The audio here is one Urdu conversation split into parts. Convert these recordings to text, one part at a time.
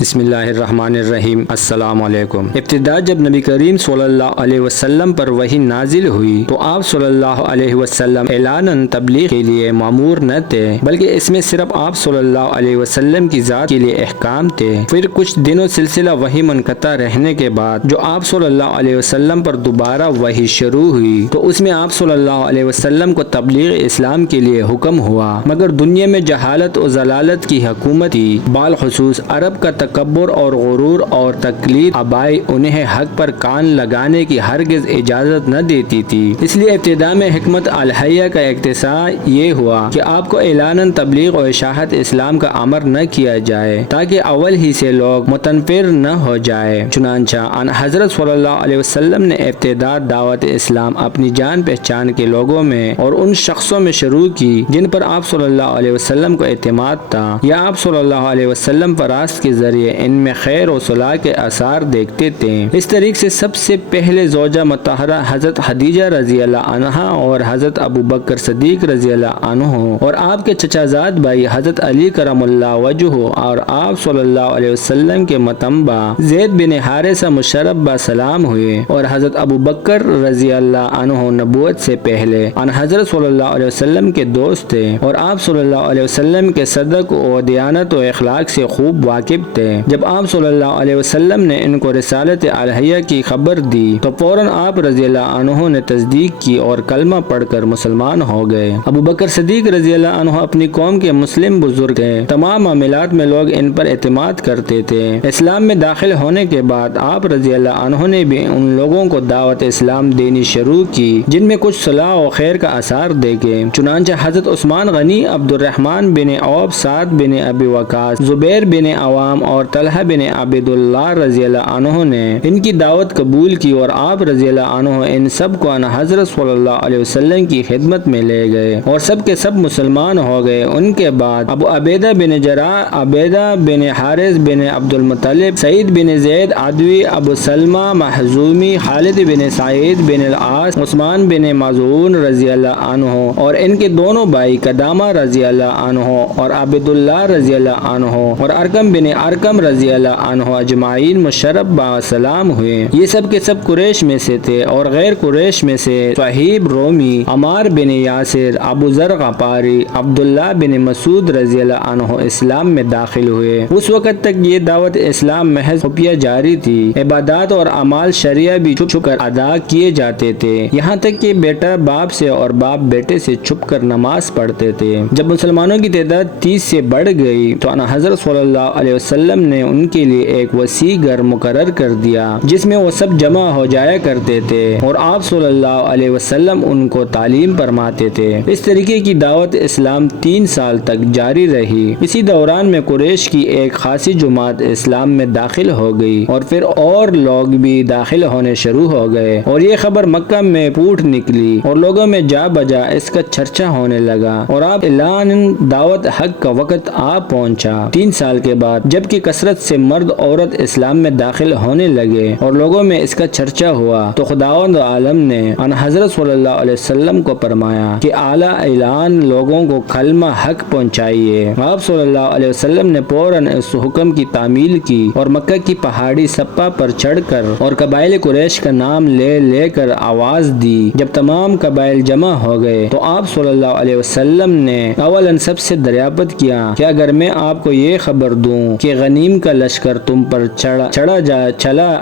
بسم اللہ الرحمن الرحیم۔ السلام علیکم۔ ابتدا جب نبی کریم صلی اللہ علیہ وسلم پر وحی نازل ہوئی تو آپ صلی اللہ علیہ وسلم اعلاناً تبلیغ کے لیے مامور نہ تھے، بلکہ اس میں صرف آپ صلی اللہ علیہ وسلم کی ذات کے لیے احکام تھے۔ پھر کچھ دنوں سلسلہ وحی منقطع رہنے کے بعد جو آپ صلی اللہ علیہ وسلم پر دوبارہ وحی شروع ہوئی تو اس میں آپ صلی اللہ علیہ وسلم کو تبلیغ اسلام کے لیے حکم ہوا، مگر دنیا میں جہالت و ضلالت کی حکومت تھی، بالخصوص عرب کا تکبر اور غرور اور تقلید آبائی انہیں حق پر کان لگانے کی ہرگز اجازت نہ دیتی تھی۔ اس لیے ابتدا میں حکمت الہیہ کا اقتضاء یہ ہوا کہ آپ کو اعلاناً تبلیغ و اشاعت اسلام کا امر نہ کیا جائے تاکہ اول ہی سے لوگ متنفر نہ ہو جائے۔ چنانچہ ان حضرت صلی اللہ علیہ وسلم نے ابتدا دعوت اسلام اپنی جان پہچان کے لوگوں میں اور ان شخصوں میں شروع کی جن پر آپ صلی اللہ علیہ وسلم کو اعتماد تھا یا آپ صلی اللہ علیہ وسلم فراست کے ذریعے ان میں خیر و صلاح کے آثار دیکھتے تھے۔ اس طریق سے سب سے پہلے زوجہ مطہرہ حضرت خدیجہ رضی اللہ عنہا اور حضرت ابو بکر صدیق رضی اللہ عنہ اور آپ کے چچا زاد بھائی حضرت علی کرم اللہ وجہہ اور آپ صلی اللہ علیہ وسلم کے متنبہ زید بن حارثہ مشرف با سلام ہوئے، اور حضرت ابو بکر رضی اللہ عنہ نبوت سے پہلے ان حضرت صلی اللہ علیہ وسلم کے دوست تھے اور آپ صلی اللہ علیہ وسلم کے صدق و دیانت و اخلاق سے خوب واقف تھے۔ جب آپ صلی اللہ علیہ وسلم نے ان کو رسالت الہیہ کی خبر دی تو فوراً آپ رضی اللہ عنہ نے تصدیق کی اور کلمہ پڑھ کر مسلمان ہو گئے۔ ابو بکر صدیق رضی اللہ عنہ اپنی قوم کے مسلم بزرگ ہیں، تمام معاملات میں لوگ ان پر اعتماد کرتے تھے۔ اسلام میں داخل ہونے کے بعد آپ رضی اللہ عنہ نے بھی ان لوگوں کو دعوت اسلام دینی شروع کی جن میں کچھ صلاح و خیر کا اثار دیکھے۔ چنانچہ حضرت عثمان غنی، عبد الرحمن بن عوف، سعد بن ابی وقاص، زبیر بن عوام اور طلحہ بن عبید اللہ رضی اللہ عنہ نے ان کی دعوت قبول کی اور آپ رضی اللہ عنہ ان سب کو ان حضرت صلی اللہ علیہ وسلم کی خدمت میں لے گئے اور سب کے سب مسلمان ہو گئے۔ ان کے بعد ابو عبیدہ بن جراح، عبیدہ بن حارث بن عبد المطلب، سعید بن زید عدوی، ابو سلمہ مخزومی، خالد بن سعید بن العاص، عثمان بن مظعون رضی اللہ عنہ اور ان کے دونوں بھائی قدامہ رضی اللہ عنہ اور عبد اللہ رضی اللہ عنہ اور ارقم بن ارقم رضی اللہ عنہ اجمعین مشرف با سلام ہوئے۔ یہ سب کے سب قریش میں سے تھے اور غیر قریش میں سے صہیب رومی، عمار بن یاسر، ابو ذر غفاری، عبداللہ بن مسعود رضی اللہ عنہ اسلام میں داخل ہوئے۔ اس وقت تک یہ دعوت اسلام محض خفیہ جاری تھی، عبادات اور اعمال شرعیہ بھی چھپ چھپ کر ادا کیے جاتے تھے، یہاں تک کہ بیٹا باپ سے اور باپ بیٹے سے چھپ کر نماز پڑھتے تھے۔ جب مسلمانوں کی تعداد 30 سے بڑھ گئی تو ان حضرت صلی اللہ علیہ وسلم نے ان کے لیے ایک وسیع گھر مقرر کر دیا جس میں وہ سب جمع ہو جایا کرتے تھے اور آپ صلی اللہ علیہ وسلم ان کو تعلیم فرماتے تھے۔ اس طریقے کی دعوت اسلام 3 سال تک جاری رہی۔ اسی دوران میں قریش کی ایک خاصی جماعت اسلام میں داخل ہو گئی اور پھر اور لوگ بھی داخل ہونے شروع ہو گئے اور یہ خبر مکہ میں پھوٹ نکلی اور لوگوں میں جا بجا اس کا چرچا ہونے لگا اور آپ اعلان دعوت حق کا وقت آ پہنچا۔ 3 سال کے بعد جبکہ کثرت سے مرد عورت اسلام میں داخل ہونے لگے اور لوگوں میں اس کا چرچا ہوا تو خداوند عالم نے ان حضرت صلی اللہ علیہ وسلم کو فرمایا کہ اعلیٰ اعلان لوگوں کو کلمہ حق پہنچائیے۔ آپ صلی اللہ علیہ وسلم نے فوراً اس حکم کی تعمیل کی اور مکہ کی پہاڑی سپا پر چڑھ کر اور قبائل قریش کا نام لے لے کر آواز دی۔ جب تمام قبائل جمع ہو گئے تو آپ صلی اللہ علیہ وسلم نے اولاً سب سے دریافت کیا کہ اگر میں آپ کو یہ خبر دوں کہ غنیم کا لشکر تم پر چلا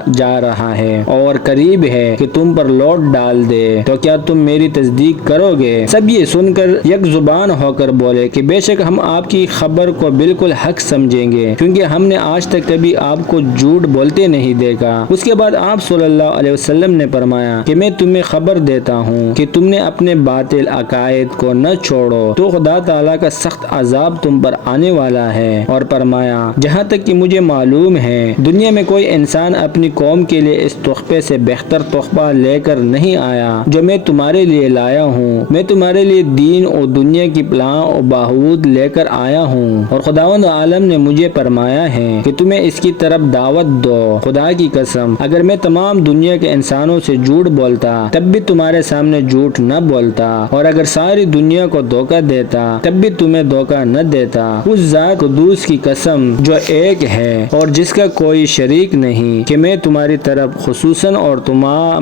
جا رہا ہے اور قریب ہے کہ تم پر لوٹ ڈال دے تو کیا تم میری تصدیق کرو گے؟ سب یہ سن کر یک زبان ہو کر بولے کہ بے شک ہم آپ کی خبر کو بالکل حق سمجھیں گے، کیونکہ ہم نے آج تک کبھی آپ کو جھوٹ بولتے نہیں دیکھا۔ اس کے بعد آپ صلی اللہ علیہ وسلم نے فرمایا کہ میں تمہیں خبر دیتا ہوں کہ تم نے اپنے باطل عقائد کو نہ چھوڑو تو خدا تعالیٰ کا سخت عذاب تم پر آنے والا ہے، اور فرمایا جہاں تک کہ مجھے معلوم ہے دنیا میں کوئی انسان اپنی قوم کے لیے اس تحفے سے بہتر تحفہ لے کر نہیں آیا جو میں تمہارے لیے لایا ہوں۔ میں تمہارے لیے دین اور دنیا کی فلاح و بہبود لے کر آیا ہوں اور خداوند عالم نے مجھے فرمایا ہے کہ تمہیں اس کی طرف دعوت دو۔ خدا کی قسم اگر میں تمام دنیا کے انسانوں سے جھوٹ بولتا تب بھی تمہارے سامنے جھوٹ نہ بولتا، اور اگر ساری دنیا کو دھوکہ دیتا تب بھی تمہیں دھوکہ نہ دیتا۔ اس ذات قدوس کی قسم جو ایک ایک ہے اور جس کا کوئی شریک نہیں کہ میں تمہاری طرف خصوصاً اور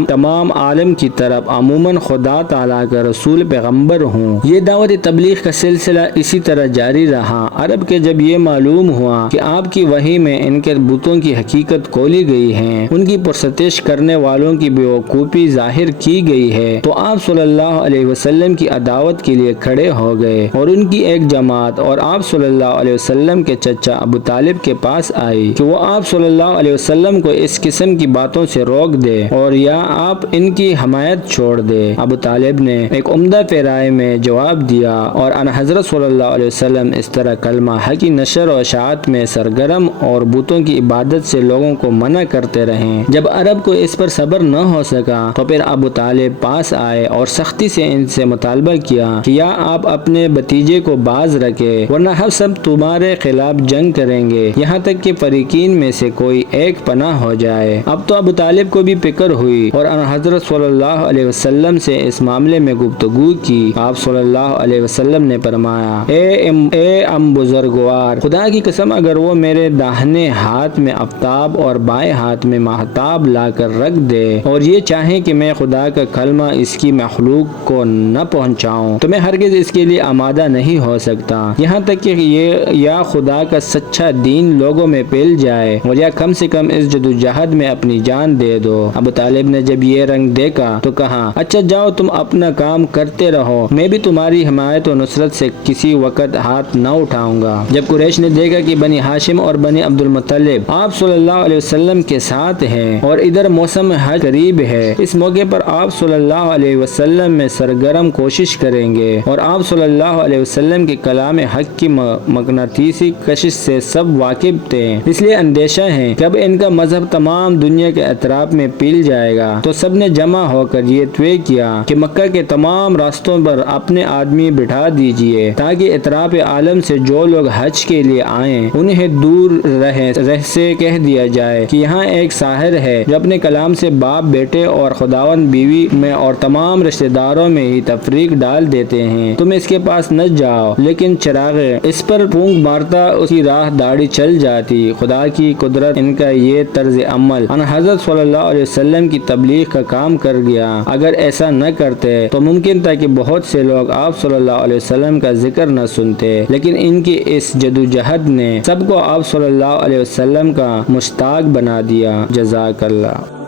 تمام عالم کی طرف عموماً خدا تعالیٰ کا رسول پیغمبر ہوں۔ یہ دعوت تبلیغ کا سلسلہ اسی طرح جاری رہا۔ عرب کے جب یہ معلوم ہوا کہ آپ کی وحی میں ان کے بتوں کی حقیقت کھولی گئی ہے، ان کی پرستش کرنے والوں کی بیوقوفی ظاہر کی گئی ہے، تو آپ صلی اللہ علیہ وسلم کی عداوت کے لیے کھڑے ہو گئے اور ان کی ایک جماعت اور آپ صلی اللہ علیہ وسلم کے چچا ابو طالب کے پاس آئی کہ وہ آپ صلی اللہ علیہ وسلم کو اس قسم کی باتوں سے روک دے اور یا آپ ان کی حمایت چھوڑ دے۔ ابو طالب نے ایک عمدہ پیرائے میں جواب دیا اور ان حضرت صلی اللہ علیہ وسلم اس طرح کلمہ حق کی نشر و اشاعت میں سرگرم اور بتوں کی عبادت سے لوگوں کو منع کرتے رہیں۔ جب عرب کو اس پر صبر نہ ہو سکا تو پھر ابو طالب پاس آئے اور سختی سے ان سے مطالبہ کیا کہ یا آپ اپنے بھتیجے کو باز رکھے ورنہ ہم سب تمہارے خلاف جنگ کریں گے یہاں تک کہ فریقین میں سے کوئی ایک پناہ ہو جائے۔ اب تو ابو طالب کو بھی فکر ہوئی اور ان حضرت صلی اللہ علیہ وسلم سے اس معاملے میں گفتگو کی۔ آپ صلی اللہ علیہ وسلم نے فرمایا، اے ام بزرگوار، خدا کی قسم اگر وہ میرے داہنے ہاتھ میں آفتاب اور بائیں ہاتھ میں مہتاب لا کر رکھ دے اور یہ چاہیں کہ میں خدا کا کلمہ اس کی مخلوق کو نہ پہنچاؤں تو میں ہرگز اس کے لیے آمادہ نہیں ہو سکتا، یہاں تک کہ یہ یا خدا کا سچا دین لوگوں میں پھیل جائے اور یا کم سے کم اس جدوجہد میں اپنی جان دے دو۔ ابو طالب نے جب یہ رنگ دیکھا تو کہا، اچھا جاؤ تم اپنا کام کرتے رہو، میں بھی تمہاری حمایت و نصرت سے کسی وقت ہاتھ نہ اٹھاؤں گا۔ جب قریش نے دیکھا کہ بنی ہاشم اور بنی عبد المطلب آپ صلی اللہ علیہ وسلم کے ساتھ ہیں اور ادھر موسم حج قریب ہے، اس موقع پر آپ صلی اللہ علیہ وسلم میں سرگرم کوشش کریں گے اور آپ صلی اللہ علیہ وسلم کے کلام حق کی مقناطیسی کشش سے سب واقف تھے، اس لیے اندیشہ ہے کہ اب ان کا مذہب تمام دنیا کے اطراف میں پھیل جائے گا۔ تو سب نے جمع ہو کر یہ طے کیا کہ مکہ کے تمام راستوں پر اپنے آدمی بٹھا دیجئے تاکہ اطراف عالم سے جو لوگ حج کے لیے آئیں انہیں دور رہ سے کہہ دیا جائے کہ یہاں ایک ساحر ہے جو اپنے کلام سے باپ بیٹے اور خداوند بیوی میں اور تمام رشتہ داروں میں ہی تفریق ڈال دیتے ہیں، تم اس کے پاس نہ جاؤ۔ لیکن چراغ اس پر پھونک مارتا اس کی راہ داڑھی چل جاتی۔ خدا کی قدرت ان کا یہ طرز عمل ان حضرت صلی اللہ علیہ وسلم کی تبلیغ کا کام کر گیا۔ اگر ایسا نہ کرتے تو ممکن تھا کہ بہت سے لوگ آپ صلی اللہ علیہ وسلم کا ذکر نہ سنتے، لیکن ان کی اس جدوجہد نے سب کو آپ صلی اللہ علیہ وسلم کا مشتاق بنا دیا۔ جزاک اللہ۔